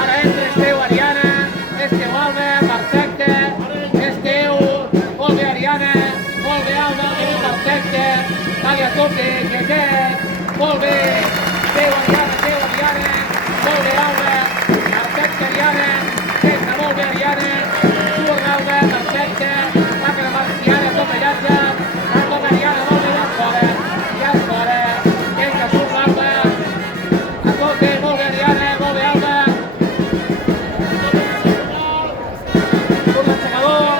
Ara entra Esteu, Ariana, Esteu, Alba, perfecte, Esteu, molt bé, Ariana, molt bé, Alba, perfecte, vale a tope, quietet, molt bé, Esteu, Ariana, molt bé, Alba, perfecte, Ariana, Testa, molt bé, Ariana, surt Alba, perfecte, va que la Marciana, tot allà, va tot Ariana, molt bé, ja és fora, Testa, surt Alba, a tope, molt bé, Ariana, molt bé, Alba, surt l'ensenyador,